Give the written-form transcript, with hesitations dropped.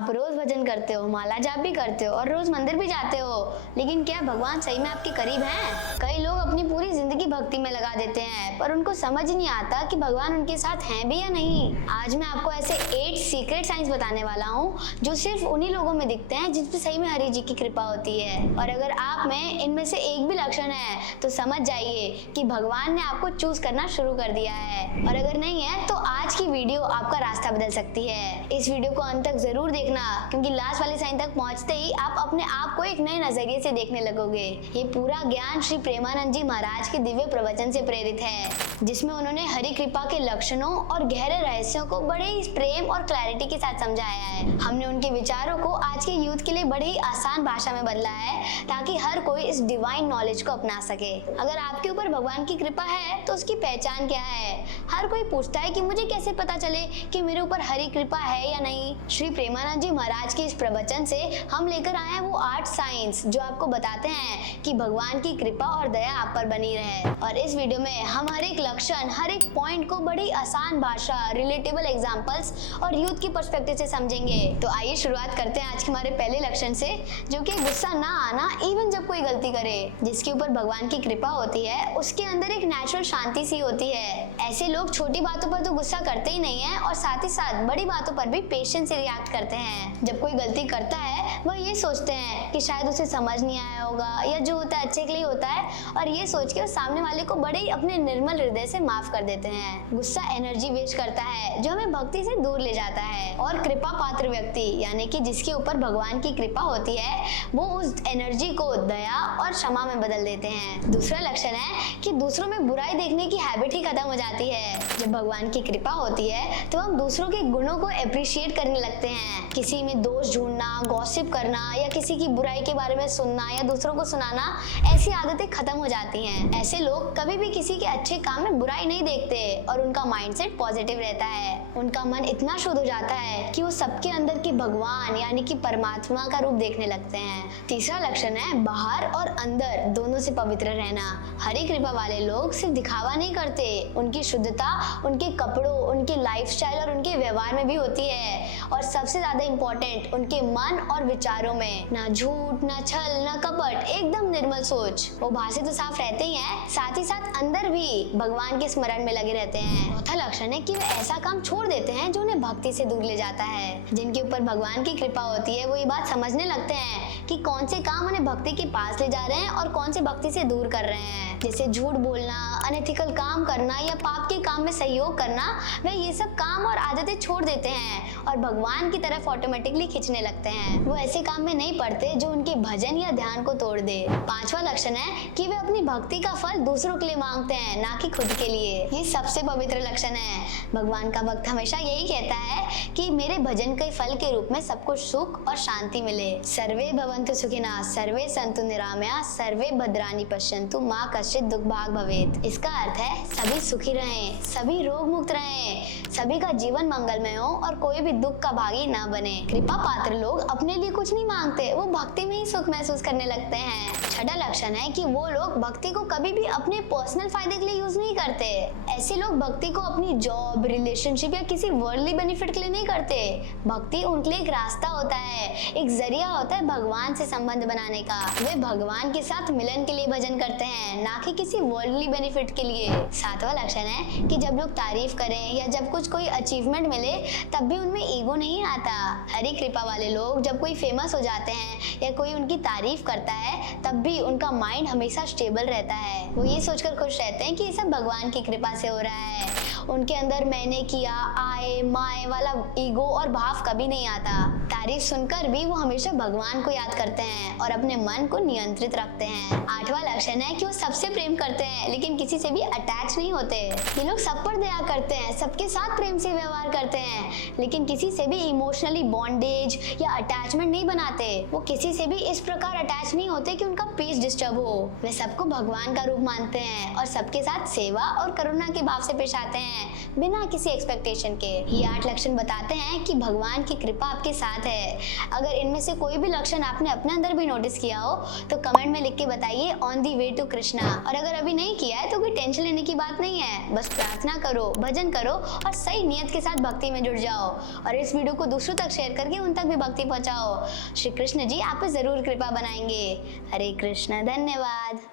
आप रोज भजन करते हो, माला जाप भी करते हो और रोज मंदिर भी जाते हो, लेकिन क्या भगवान सही में आपके करीब हैं? कई लोग अपनी पूरी जिंदगी भक्ति में लगा देते हैं, पर उनको समझ नहीं आता कि भगवान उनके साथ हैं भी या नहीं। आज मैं आपको ऐसे 8 सीक्रेट साइंस बताने वाला हूँ जो सिर्फ उन्हीं लोगों में दिखते हैं जिस पे सही में हरि जी की कृपा होती है। और अगर आप में इनमें से एक भी लक्षण है तो समझ जाइए कि भगवान ने आपको चूज करना शुरू कर दिया है, और अगर नहीं है तो आज की वीडियो आपका रास्ता बदल सकती है। इस वीडियो को अंत तक जरूर देखना, क्योंकि लास्ट वाली साइन तक पहुंचते ही आप अपने आप को एक नए नजरिए से देखने लगोगे। ये पूरा ज्ञान श्री प्रेमानंद जी महाराज के दिव्य प्रवचन से प्रेरित है, जिसमें उन्होंने हरि कृपा के लक्षणों और गहरे रहस्यों को बड़े ही प्रेम और क्लैरिटी के साथ समझाया है। हमने उनके विचारों को आज के यूथ के लिए बड़े ही आसान भाषा में बदला है ताकि हर कोई इस डिवाइन नॉलेज को अपना सके। अगर आपके ऊपर भगवान की कृपा है तो उसकी पहचान क्या है? हर कोई पूछता है कि मुझे कैसे पता चले कि मेरे ऊपर हरि कृपा है या नहीं। श्री प्रेमानंद जी महाराज के इस प्रवचन से हम लेकर आए हैं वो 8 साइंस जो आपको बताते हैं कि भगवान की कृपा और दया आप पर बनी रहे। और इस वीडियो में हम हर एक लक्षण, हर एक पॉइंट को बड़ी आसान भाषा, रिलेटेबल एग्जांपल्स और यूथ की पर्सपेक्टिव से समझेंगे। तो आइए शुरुआत करते हैं आज के हमारे पहले लक्षण से, जो कि गुस्सा ना आना इवन जब कोई गलती करे। जिसके ऊपर भगवान की कृपा होती है उसके अंदर एक नेचुरल शांति सी होती है। ऐसे लोग छोटी बातों पर तो गुस्सा करते ही नहीं है और साथ ही साथ बड़ी बातों पर भी पेशेंस से रिएक्ट करते हैं। जब कोई गलती करता है वह ये सोचते हैं कि शायद उसे समझ नहीं आया होगा या जो होता है अच्छे के लिए होता है, और ये सोच के सामने वाले को बड़े ही अपने निर्मल हृदय से माफ कर देते हैं। गुस्सा एनर्जी वेस्ट करता है जो हमें भक्ति से दूर ले जाता है, और कृपा पात्र व्यक्ति यानी कि जिसके ऊपर भगवान की कृपा होती है वो उस एनर्जी को दया और क्षमा में बदल देते हैं। दूसरा लक्षण है कि दूसरों में बुराई देखने की हैबिट ही खत्म हो जाती है। जब भगवान की कृपा होती है तो हम दूसरों के गुणों को अप्रिशिएट करने लगते हैं। किसी में दोष ढूंढना, गॉसिप करना या किसी की बुराई के बारे में सुनना या दूसरों को सुनाना, ऐसी आदतें खत्म हो जाती हैं। ऐसे लोग कभी भी किसी के अच्छे काम में बुराई नहीं देखते और उनका माइंडसेट पॉजिटिव रहता है। उनका मन इतना शुद्ध हो जाता है कि वो सबके अंदर की भगवान यानी कि परमात्मा का रूप देखने लगते हैं। तीसरा लक्षण है बाहर और अंदर दोनों से पवित्र रहना। हरि कृपा वाले लोग सिर्फ दिखावा नहीं करते, उनकी शुद्धता उनके कपड़ों, उनके लाइफस्टाइल और उनके व्यवहार में भी होती है। और सबसे ज्यादा इम्पोर्टेंट उनके मन और विचारों में ना झूठ, ना छल, ना कपट, एकदम निर्मल सोच। वो बाहर से तो साफ रहते ही हैं, साथ ही साथ अंदर भी भगवान के स्मरण में लगे रहते हैं। चौथा लक्षण है कि वे ऐसा काम छोड़ देते हैं जो उन्हें भक्ति से दूर ले जाता है। जिनके ऊपर भगवान की कृपा होती है वो ये बात समझने लगते हैं कि कौन से काम उन्हें भक्ति के पास ले जा रहे हैं और कौन से भक्ति से दूर कर रहे हैं। जैसे झूठ बोलना, अनएथिकल काम करना या पाप के काम में सहयोग करना, वे ये सब काम और आदतें छोड़ देते हैं और भगवान की तरफ ऑटोमेटिकली खींचने लगते हैं। वो ऐसे काम में नहीं पड़ते जो उनके भजन या ध्यान को तोड़ दे। पांचवा लक्षण है कि वे अपनी भक्ति का फल दूसरों के लिए मांगते हैं, ना कि खुद के लिए। ये सबसे पवित्र लक्षण है। भगवान का भक्त हमेशा यही कहता है कि मेरे भजन के फल के रूप में सबको सुख और शांति मिले। सर्वे भवन्तु सुखिनः, सर्वे सन्तु निरामया, सर्वे भद्राणि पश्यन्तु, माँ कश्चित् दुख भाग भवेत्। इसका अर्थ है सभी सुखी रहें, सभी रोग मुक्त रहें, सभी का जीवन मंगलमय हो और कोई भी दुख का भागी ना बने। कृपा पात्र लोग अपने लिए कुछ नहीं मांगते, वो भक्ति में ही सुख महसूस करने लगते हैं। छठा लक्षण है कि वो लोग भक्ति को कभी भी अपने पर्सनल फायदे के लिए यूज नहीं करते। ऐसे लोग भक्ति को अपनी जॉब, रिलेशनशिप या किसी वर्ल्डली बेनिफिट के लिए नहीं करते। भक्ति उनके लिए एक रास्ता होता है, एक जरिया होता है भगवान से संबंध बनाने का। वे भगवान के साथ मिलन के लिए भजन करते हैं, ना कि किसी वर्ल्डली बेनिफिट के लिए। सातवां लक्षण है कि जब लोग तारीफ करें या जब कुछ कोई अचीवमेंट मिले तब भी उनमें ईगो नहीं आता। हरि कृपा वाले लोग जब कोई फेमस हो जाते हैं या कोई उनकी तारीफ करता है तब भी उनका माइंड हमेशा स्टेबल रहता है। वो ये सोचकर खुश रहते हैं कि ये सब भगवान की कृपा से हो रहा है। उनके अंदर मैंने किया, आए, माए वाला ईगो और भाव कभी नहीं आता। तारीफ सुनकर भी वो हमेशा भगवान को याद करते हैं और अपने मन को नियंत्रित रखते हैं। आठवां लक्षण है कि वो सबसे प्रेम करते हैं लेकिन किसी से भी अटैच नहीं होते। ये लोग सब पर दया करते हैं, सबके साथ प्रेम से व्यवहार करते हैं, लेकिन किसी से भी इमोशनली बॉन्डेज या अटैचमेंट नहीं बनाते। वो किसी से भी इस प्रकार अटैच नहीं होते कि उनका पीस डिस्टर्ब हो। वे सबको भगवान का रूप मानते हैं और सबके साथ सेवा और करुणा के भाव से पेश आते हैं बिना किसी एक्सपेक्टेशन के। ये 8 लक्षण बताते हैं कि भगवान की कृपा आपके साथ है। अगर इनमें से कोई भी लक्षण आपने अपने अंदर भी नोटिस किया हो तो कमेंट में लिख के बताइए on the way to Krishna. और अगर अभी नहीं किया है तो कोई टेंशन लेने की बात नहीं है, बस प्रार्थना करो, भजन करो और सही नियत के साथ भक्ति में जुड़ जाओ। और इस वीडियो को दूसरों तक तक शेयर करके उन तक भी भक्ति पहुंचाओ। श्री कृष्ण जी आप पे जरूर कृपा बनाएंगे। हरे कृष्ण, धन्यवाद।